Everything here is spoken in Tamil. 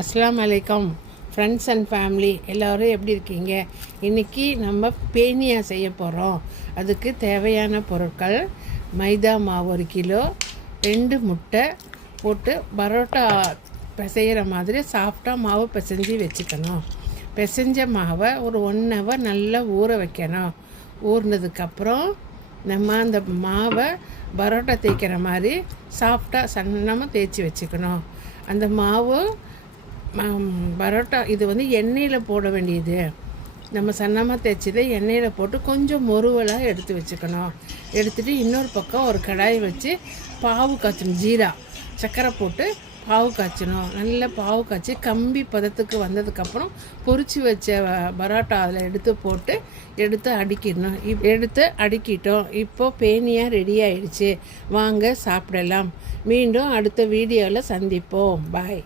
அஸ்ஸலாமு அலைக்கும் ஃப்ரெண்ட்ஸ் அண்ட் ஃபேமிலி எல்லோரும் எப்படி இருக்கீங்க? இன்றைக்கி நம்ம பேனியா செய்ய போகிறோம். அதுக்கு தேவையான பொருட்கள்: மைதா மாவு 1 கிலோ, 2 முட்டை போட்டு பரோட்டா பிசைகிற மாதிரி சாஃப்டாக மாவு பிசைஞ்சு வச்சுக்கணும். பிசைஞ்ச மாவை ஒரு 1 ஹவர் நல்லா ஊற வைக்கணும். ஊறினதுக்கப்புறம் நம்ம அந்த மாவை பரோட்டா தேய்க்கிற மாதிரி சாஃப்டாக சன்னமாக தேய்ச்சி வச்சுக்கணும். அந்த மாவு பரோட்டா இது எண்ணெயில் போட வேண்டியது. நம்ம சன்னமாக தேய்ச்சதை எண்ணெயில் போட்டு கொஞ்சம் முறுவலாக எடுத்து வச்சுக்கணும். எடுத்துகிட்டு இன்னொரு பக்கம் ஒரு கடாயை வச்சு பாவு காய்ச்சணும். ஜீரா சர்க்கரை போட்டு பாவு காய்ச்சணும். நல்லா பாவு காய்ச்சி கம்பி பதத்துக்கு வந்ததுக்கப்புறம் பொரிச்சு வச்ச பரோட்டா அதில் எடுத்து போட்டு அடிக்கிடணும். எடுத்து அடிக்கிட்டோம். இப்போது பேனியாக ரெடி ஆயிடுச்சு. வாங்க சாப்பிடலாம். மீண்டும் அடுத்த வீடியோவில் சந்திப்போம். பாய்.